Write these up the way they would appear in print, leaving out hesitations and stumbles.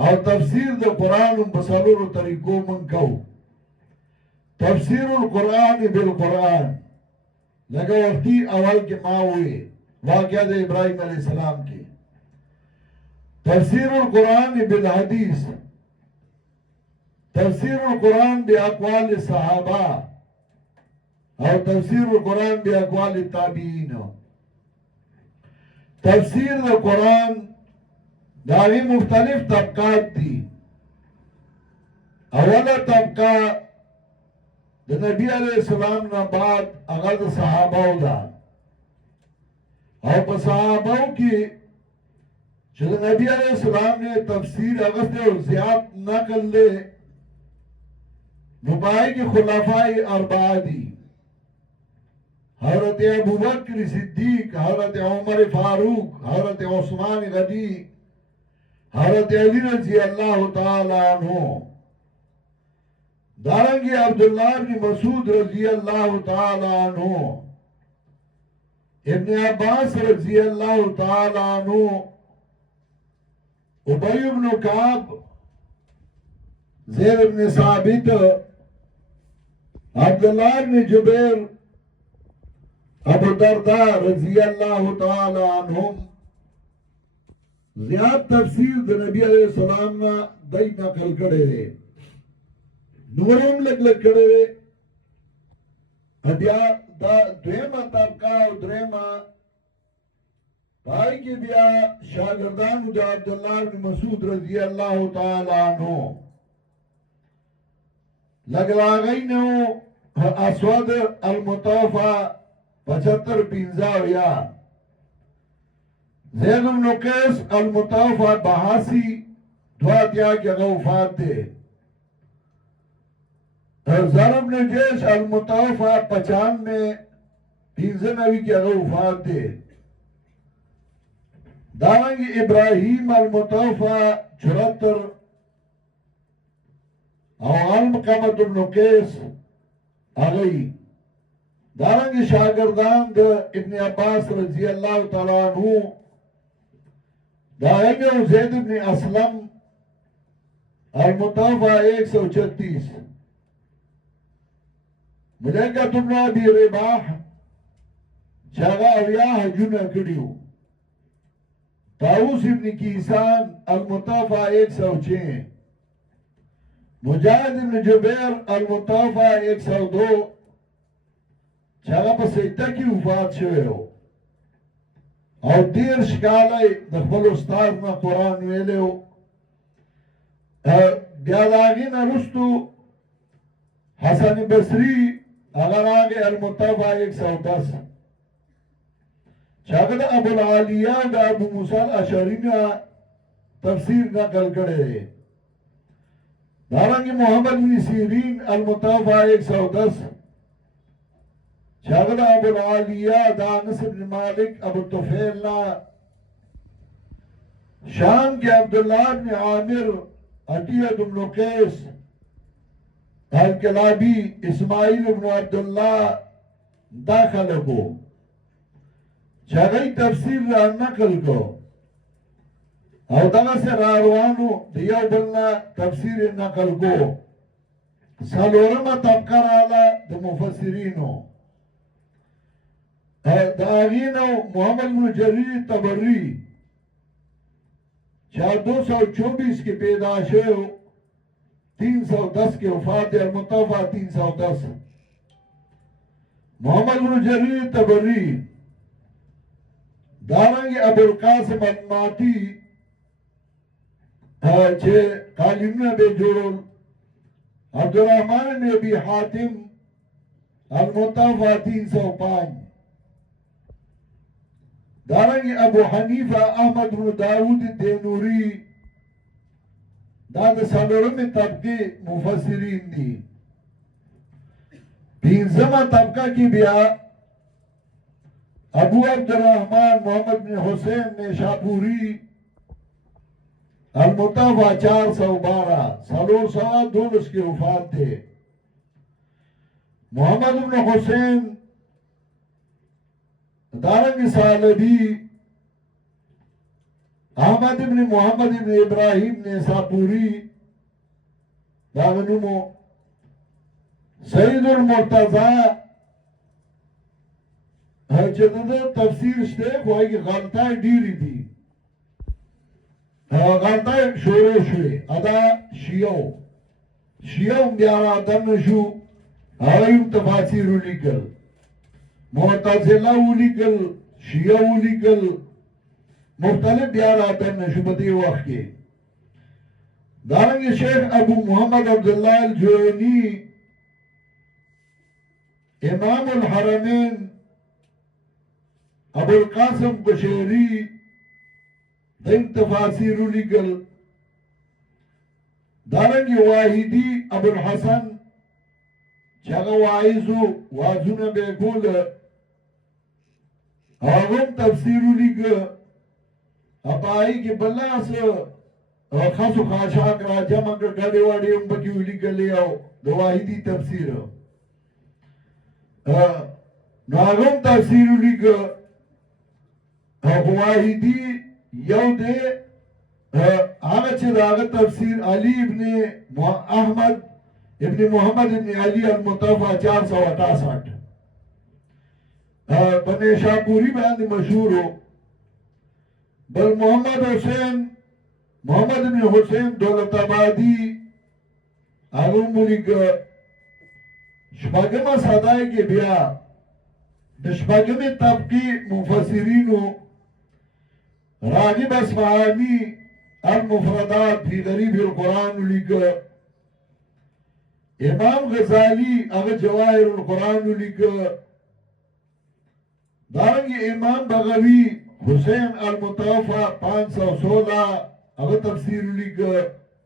او تفسیر د قرآن بسالورو طریقو من کو. تفسیر القرآن بالقرآن لگا وقتی اول کے ماوی واقعہ د ابراہیم علیہ السلام کی. تفسیر القرآن بالحدیث، تفسیر القرآن باقوال الصحابہ اور تفسیر القرآن باقوال التابعین. تفسیر القرآن داغی مختلف طبقات دی. اولا طبقہ د نبی علیہ السلام نا بعد اغد صحاباو دا، اور پا صحاباو کی چھ نبی علیہ السلام نے تفسیر اغسط اور زیاد نقل لے نبائی کی خلافائی اربعہ دی. حضرت ابو بکر صدیق، حضرت عمر فاروق، حضرت عثمان غنی، حضرت علی رضی اللہ تعالی عنہ، دارنگی عبداللہ بن مسعود رضی اللہ تعالی عنہ، ابن عباس رضی اللہ تعالی عنہ، ابی بن کعب، زید بن ثابت، عبداللہ بن جبیر، ابو دردہ رضی اللہ تعالی عنہم زیاد تفسیر دا نبی علیہ السلام نا دائی نقل کرے رہے، نورم لگ لگ کرے رہے. بیا دا دویمہ طبقہ و دویمہ بھائی کی بیا شاگردان دا عبداللہ بن مسعود رضی اللہ تعالی عنہ لگ لاغی نو اسود المطوفہ 75 پینزاویا، زید بن قیس المطوفہ 82 دواتیا کی غوفات دے، زر بن جیش المطوفہ 95 پینزنوی کی غوفات دے. دارنگی ابراہیم المطوفہ 74 او علقمۃ بن قیس اغی. دارنگی شاگردان دا ابن عباس رضی اللہ تعالیٰ عنہ دارنگی زید بن اسلم المطوفہ 136. ملکۃ بن ابی رباح چاگا اویا حجونا کڑیو. طاووس ابن کیسان المطوفہ 106. مجاہد ابن جبیر المطوفہ 102 چاگا پا سجدہ کی وفات شوئے ہو، اور 13 شکالے دخبل استاذ نا قرآن ویلے ہو. بیاداغین رستو حسن بصری اگر آگے المطوفہ 110 چاگا ابو العالیہ دا ابو موسیٰ الاشعری نا تفسیر نقل کرے. دارنگی محمد بن سیرین المطوفہ 110 چاگا ابو العالیہ دا انس بن مالک ابو طفیل نا. شام کے عبداللہ بن عامر عطیہ بن قیس الکلابی اسماعیل بن عبداللہ داخل کو چاگئی تفسیر را نقل کو، او دغه سے راروانو دیو بلنا تفسیر نقل کو. سالورما طبقه رالا د مفسرینو دا آغینو محمد بن جریر تبری چاہ 224 کی پیدا شو 310 کے وفات المطوفہ 310. محمد بن جریر تبری دارنگی ابو القاسم الماتی چھے قالمنا بے جوڑل. عبدالرحمن بن ابی حاتم المطوفہ 305. دارنگی ابو حنیفہ احمد بن داود دینوری داد سالورم طبقی مفسرین دی. پینزمہ طبقہ کی بیا ابو عبدالرحمن محمد بن حسین نیشاپوری المطوفہ 412 سالور سوا 2 کی وفات تھے. محمد بن حسین دارنگی سالبی احمد ابن محمد ابن ابراهیم نیساپوری داغنومو سید المرتضی چې د تفسیر شته خو هغه غلطای ډیری دي غلطای شروع شوې ادا شیعو بیا را دنه شو هغه هم تفاسیر ولیکل معتزله ولیکل شیعه ولیکل مختلف بیا را دنه شو په دې وخت کې دارنګه شیخ ابو محمد عبدالله الجوینی امام الحرمین ابو القاسم قشیری دیم تفاسیر لگل دارنگی واحدی ابو الحسن چاگا وائزو وازونا بیکول اغم تفسیر لگل اپائی کی بلاس خاصو خاشاک را جمع کر گڑی واڑی ام بکیو لگل لیاو دو واحدی تفسیر نو اغم تفسیر لگل واحدی یو دے آغا چه داغا تفسیر علی ابن احمد ابن محمد ابن علی المطفى 468 بنی شاپوری باندې مشهور ہو بل محمد ابن حسین دولت آبادی آغا ملک شپاگم صدای کے بیا دشپاگم طبقی مفسرینو راغب اصفهانی المفردات فی غریب القرآن لکھ امام غزالی اگر جواہر القرآن لکھ دارنگی امام بغوی حسین المتوفى 516 اگر تفسیر لکھ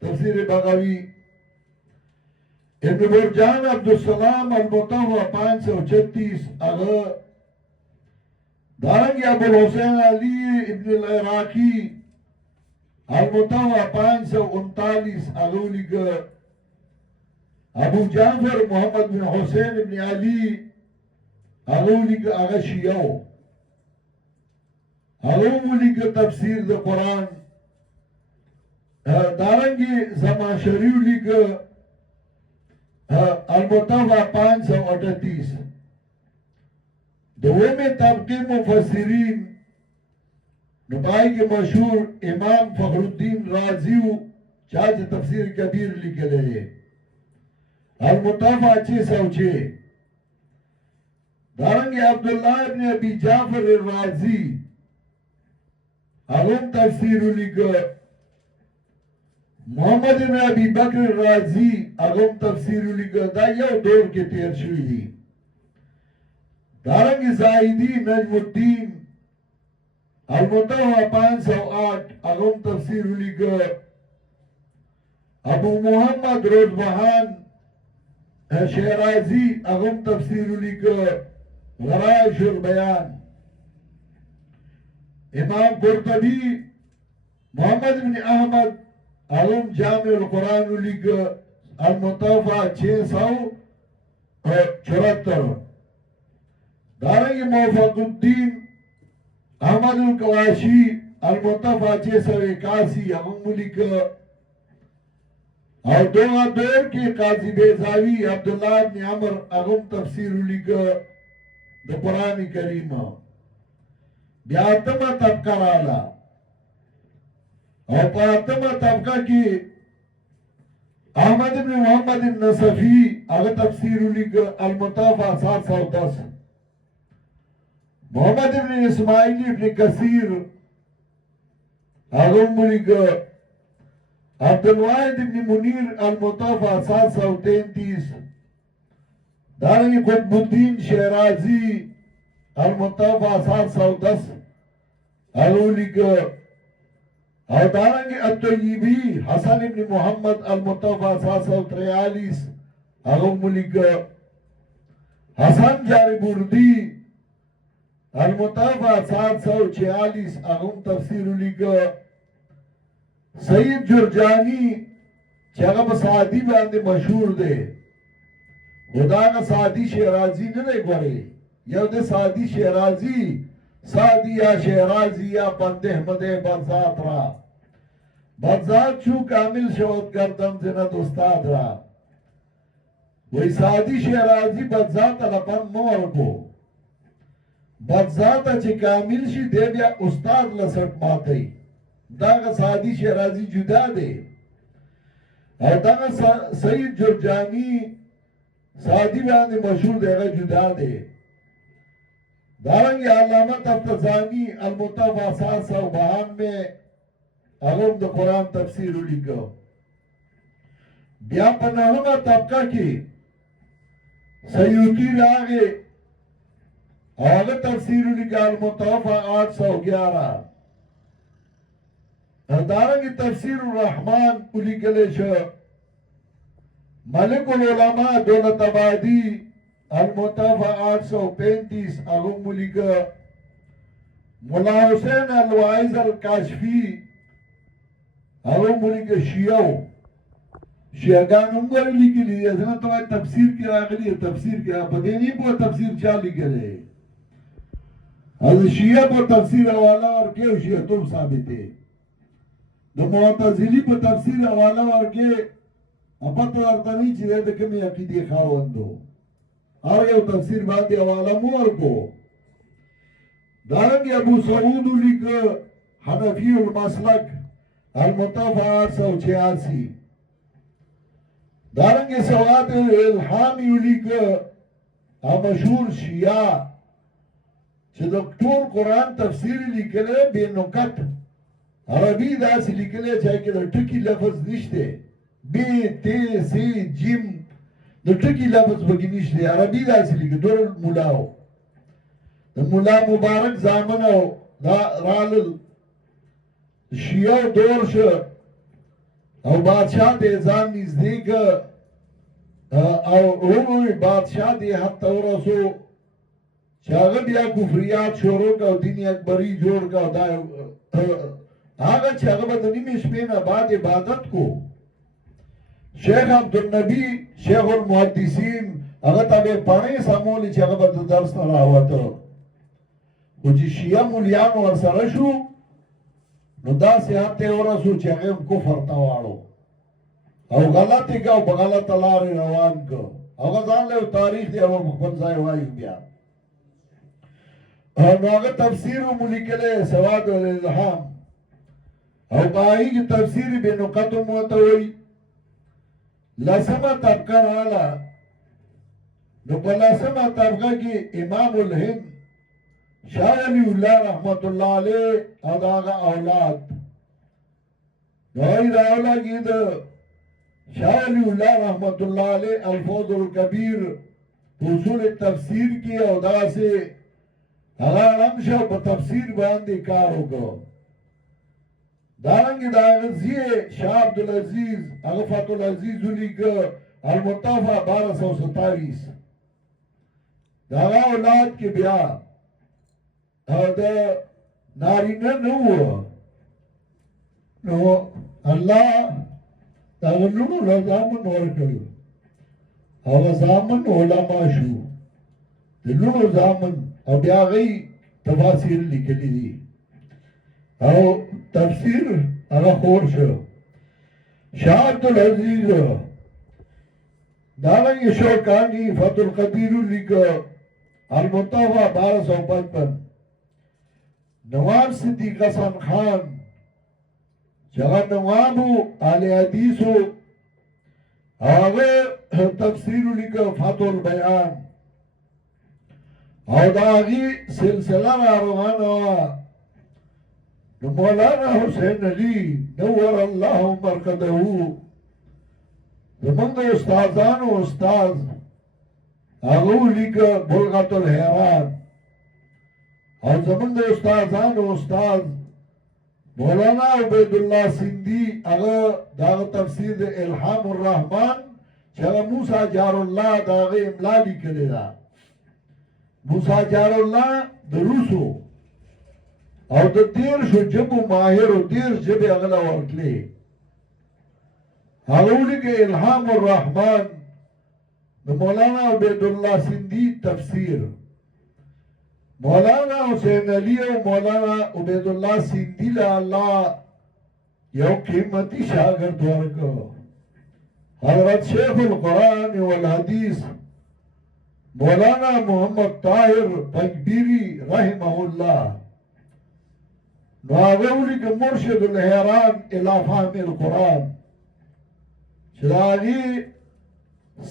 تفسیر بغوی ابن برجان عبدالسلام المتوفى 536 اگر دارنگی ابو الحسین علی ابن العراقی المتوفى 539 اغولی کا ابو جعفر محمد بن حسین ابن علی اغولی کا اغشیو اغولی کا تفسیر دا قرآن دارنگی زماشریو لکا المتوفى 538 دویم طبقی مفسرین نبائی کے مشہور امام فخر الدین رازیو چاہتے تفسیر کبیر لکھے لئے المطفى 606 دارنگی عبداللہ ابن ابی جعفر الرازی اغم تفسیر لکھے محمد ابن ابی بکر الرازی اغم تفسیر لکھے دا یو دور کے تیر شوئی دی دارنگی زاہدی نجم الدین المتوفى 508 اغم تفسیر لکھا ابو محمد روزبہان شیرازی اغم تفسیر لکھا غرائش البیان امام قرطبی محمد بن احمد اغم جامع القرآن لکھا المتوفى 674 دارنگی موفق الدین احمد القواشی المتوفى 681 اغم لکھا اور دور کی قاضی بیزاوی عبداللہ ابن عمر اغم تفسیر لکھا دا قرآن کریم بیاتم طبقہ رالا اور پاتم طبقہ کی احمد ابن محمد النصفی اغم تفسیر لکھا المتوفى 710 محمد ابن اسماعیل ابن کثیر اغم لکھا عبدالواحد ابن منیر المتوفى 733 دارنگی قطب الدین شیرازی المتوفى 710 اغم لکھا اور دارنگی الطیبی حسن ابن محمد المتوفى 743 اغم لکھا حسن جاربوردی المتوفى 746 اغم تفسیر لکھا سید جرجانی چاگا سعدی باندے مشہور دے خدا کا سعدی شیرازی نہ دے گوڑے یو دے سعدی شیرازی سعدی یا شیرازی یا بنده مده بزاد را بزاد شو کامل شود کردم زند استاد را وی سعدی شیرازی بزاد لپن مور کو بزاد چه کامل شی دے بیا استاد لسٹ ماتی داغ سعدی شیرازی جدا دے او داغ سید جرجانی سعدی بیاندے مشہور دے گا جدا دے دارنگی علامت افتزانی المتفع 752 میں اغم دا قرآن تفسیر لکھو بیا پناہمہ طبقہ کی سیوطی راگے آغا تفسیر لکھا المتفع 811 دارنگی تفسیر الرحمن لکھلے شو ملک العلماء دولت آبادی المتفع 835 اغم ملکہ مولا حسین الوائز الکاشفی اغم ملکہ شیعگان انگر لکی لی ازنا تو تفسیر کی آگلی تفسیر کی بدینی پو تفسیر چا لکے لے از شیعہ پو تفسیر حوالا اور کیو شیعہ تم ثابتے دو معتزلی پو تفسیر حوالا اور کے اپتو ارتنی چیزے دکمی عقیدی خواندو اور یو تفسیر باندی حوالا مور کو دارنگی ابو سعود لکھ حنفی المسلک المتفع 886 دارنگی سواد الالحامی لکھ مشہور شیعہ چه دکتور قرآن تفسیر لکھلے بے نکت عربی دا سی لکھلے چاہے کہ در ٹکی لفظ نشتے بے تے سی جم در ٹکی لفظ بگی نشتے عربی دا سی لکھلے دور ملاو ملا مبارک زامنو رالل شیعہ دور شو او بادشاہ دے ازان نزدیک او روی بادشاہ دے حد تورسو چاگه بیا کفریات شروع کا دینی اکبری جوڑ کا آگا چاگه بدنی میں شپینا بعد عبادت کو شیخ عبدالنبی شیخ المحدثین اگر تابے پانے سامولی چاگه بد درس نراواتا خوچی شیعہ مولیانو ارسرشو نو دا سیحتے ورسو چاگه ام کفر تاوارو او غلطی کا او بغلط لار روان کا او غزان لے تاریخ دے او مخبنزائی وائی بیا نو اگر تفسیر ملکلے سواد والالحام او بائی کی تفسیر بے نقطم موتوئی لسمہ طبقہ رالا نو پا لسمہ طبقہ کی امام الہند شاہ علی اللہ رحمت اللہ علیہ او داغا اولاد نوئی دا اولاد کی دا شاہ علی اللہ رحمت اللہ علیہ الفوض الکبیر حصول تفسیر کی او دا سے اگر انشا پا تفسیر باندی کارو کو دارنگی دا اغزیه شاہ عبدالعزیز اغفت العزیز علیگ المتفع 1227 دا اولاد کی بیا دا نارینہ نو نو اللہ دا غنونو لزامن ورکلو او زامن علماء شو دلونو زامن او بیا غی تفاسیر لکلی دی او تفسیر اگا خور شو شاہ عبدالعزیز دارنگی شوکانی فتح القدیر لکا المتفع 1255 نواب صدیق حسن خان جگہ نوابو آل حدیثو آغا تفسیر لکا فتح البیان او داغی سلسلہ روانوا مولانا حسین علی نور اللہ مرکدہو زمانگ استاذانو استاذ اغو لکا بلغت الحیران او زمانگ استاذانو استاذ مولانا عبیداللہ سندی اغا داغ تفسیر الہام الرحمن چاگا موسیٰ جار اللہ داغ املا لکلے دا موسیٰ جار اللہ دروسو او دا دیر شو جبو ماہر و دیر جب اغلا ورکلے اغولی کے الہام الرحمن مولانا عبیداللہ سندی تفسیر مولانا حسین علی او مولانا عبید الله سیندی له الله یو قیمتي شاگرد ورکړو. حضرت شیخ القرآن والحدیث مولانا محمد طاهر پنجبیری رحمه الله نو هغه ولیکه مرشد الحیران الی فهم القرآن چې د هغې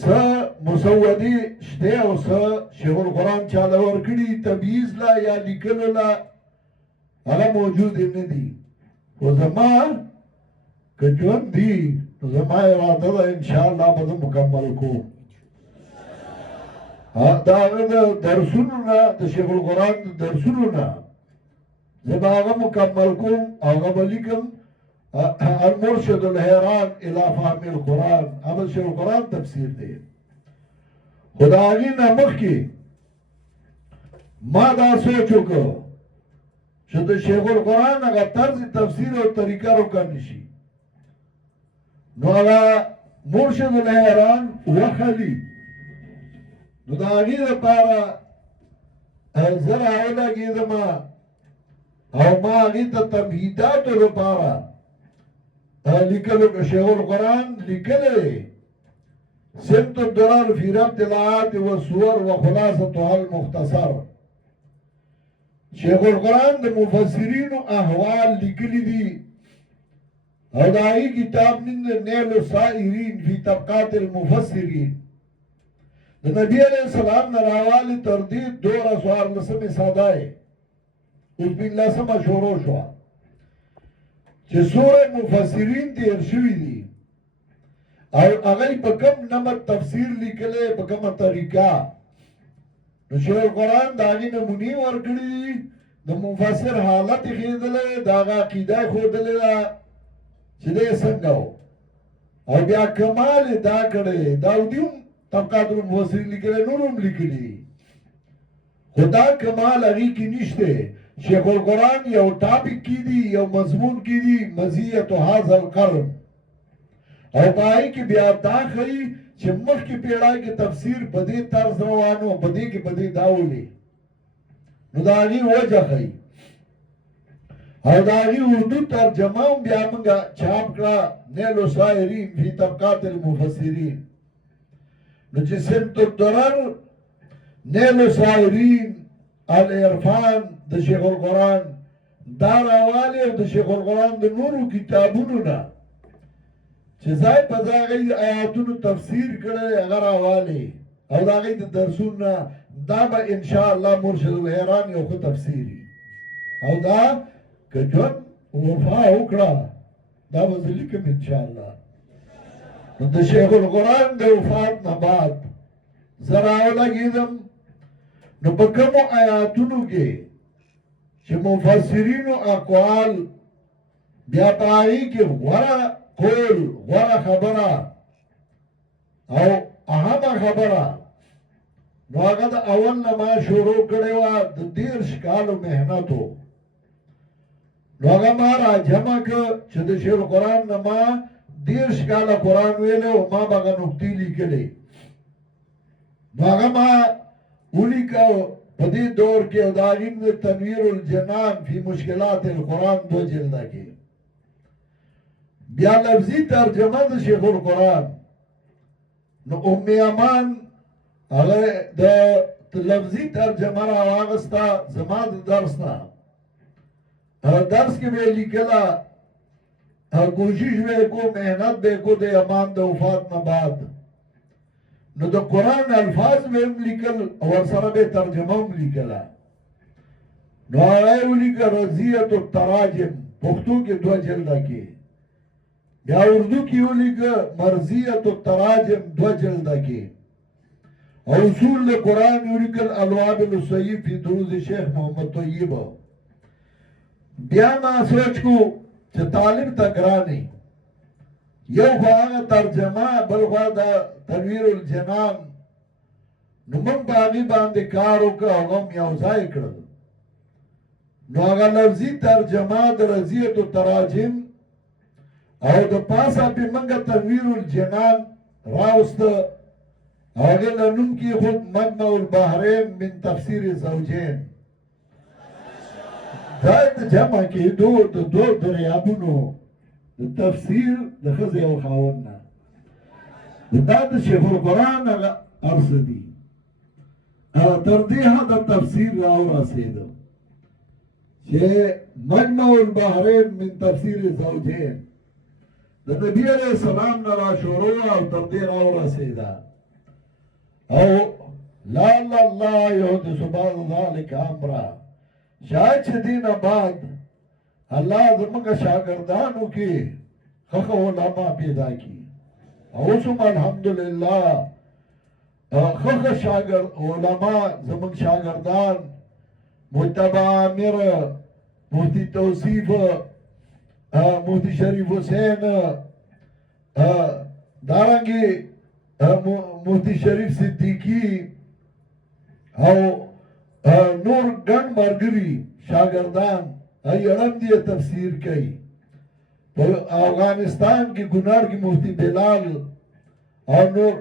څه مسودې شته او څه شیخ القرآن چاله ورکړي تبعیض لا یا لیکلو لا هغه موجود نه دي. خو زما که ژوند دي نو زما اراده ده انشاءالله به زه مکمل کوم. د هغه د درسونو نه د شیخ القرآن د درسونو نه زه به هغه مکمل کوم او هغه به لیکم المرشد الحیران الی فهم القرآن. هغه شیخ القرآن تفسیر دی. خو د هغې نه مخکې ما دا سوچ وکړو چې د شیخ القرآن هغه طرز تفسیر او طریقه روښانه شي نو هغه مرشد الحیران وخلي نو د هغې دپاره زه راولګېدم او ما هغې ته تمهیداتو دپاره لیکلو که شیخ القرآن لیکلی سمت الدرر فی ربط الآیات والصور وخلاصتها المختصر. شیخ القرآن د مفسرینو احوال لیکلی دي او د هغې کتاب نوم دی نیل السائرین فی طبقات المفسرین. د نبی علیہ السلام نه راوالې تر دې 214 سادای اوس 15 شروع شوه چې سوره مفسرین تیر شوي دي او هغه په کوم نمط تفسیر لیکلی په کومه طریقه. نو شیخ القرآن د هغې نمونې ورکړي دي د مفسر حالت یې ښودلی د هغه عقیده یې ښودلې ده چې دی څنګه و او بیا کمال یې دا کړی داودي هم طبقات المفسرین لیکلی نور هم لیکلي خو دا کمال هغې کې نشته. شیخ القرآن یو ټاپک کی دی یو مضمون کی دی مزیت هذا القرن او پای کې بیا دا ښیي چې مخکې پیړۍ کې تفسیر په دې طرز روانو په دې کې په دې داولې نو د هغې وجه ښیي او د هغې اردو ترجمه هم بیا موږ چاپ کړه نیل السائرین فی طبقات المفسرین. نو چې سمت الدرر نیل السائرین العرفان د شیخ القرآن دا راوالی او د شیخ القرآن د نورو کتابونو نه چې ځای په ځای هغې د آیاتونو تفسیر کړی هغه راوالی او د هغې د درسونو نه دا به انشاءالله مرشد الحیران یو ښه تفسیري او دا که ژوند وفا وکړه دا به زه لیکم انشاءالله. نو د شیخ القرآن د وفات نه بعد زه راولګېدم نو په کومو آیاتونو کې چې مفسرینو اقوال بیا په هغې کې غوره قول غوره خبره او اهمه خبره نو هغه د اول نه ما شروع کړې وه د 30 کالو محنتو نو هغه ما را جمع کړه چې د شیخ القرآن نه ما 30 کاله قرآن ویلی او ما به هغه نقطې لیکلې نو هغه ما ولیکه په دې دور کې او د هغې نوم تنویر الجنان فی مشکلات القرآن 2 جلده کې. بیا لفظي ترجمه د شیخ القرآن نو ام امان هغه د لفظي ترجمه راواغسته زما د درس نه درس کې به یې لیکله کوشش به یې کو محنت به یې کو د امان د وفات نه بعد نو د قرآن الفاظ به هم لیکل او ورسره به ترجمه هم لیکله نو هغه یې ولیکه رضیت التراجم پښتو کې 2 جلده کې بیا اردو کې ولیکه مرضیت التراجم 2 جلده کې او اصول د قرآن ولیکل الوابل الصیب فی دروز شیخ محمد طیب. بیا ما سوچ کو چې طالب ته ګرانې یو خو هغه ترجمه بل خوا د تنویر الجنان نو موږ په هغې باندې کار وکړه او هغه هم یو ځای کړل نو هغه لفظي ترجمه د رضیت التراجم او د پاسه پې موږ تنویر الجنان راوسته هغې له نوم کې خود مجمع البحرین من تفسیر زوجین زائد جمع کېدو د دوه دریابونو د تفسیر د ښځې او خاوند نه دا د شیخ القرآن هغه ارڅ دي تر دې حده تفسیر راورسېده چې مجمع البحرین من تفسیر زوجین د نبي علیه السلام نه را شروع او تر دې راورسېده او لعل الله یحدث بعد ذلک امرا شاید چې دینه بعد الله زموږ شاګردانو کې ښه علما پیدا کړي اوس هم الحمدلله ښه شاګرد علما زموږ شاګردان مجتبی عامر مفتی توصیف مفتی شریف حسین دارنګې مفتی شریف صدیقی او نور ګڼ ملګري شاګردان اړم دي تفسیر کوي په افغانستان کې ګونار کې مفتی بلال او نور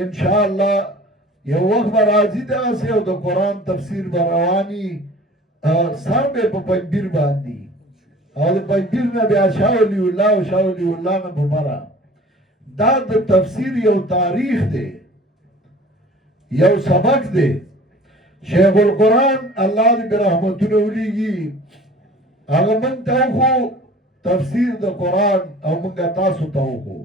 ان شاء الله یو وخت به راځي داسې او د قرآن تفسیر به رواني سر به په پنځبیر باندې او د پنځبیر نه بیا شاه ولی الله او شاه ولی الله نه بمره دا د تفسیر یو تاریخ دی یو سبق دی شیخ القرآن الله دې برحمتونه ولیږي هغه موږ ته وښو تفسیر د قرآن او موږ تاسو ته وښو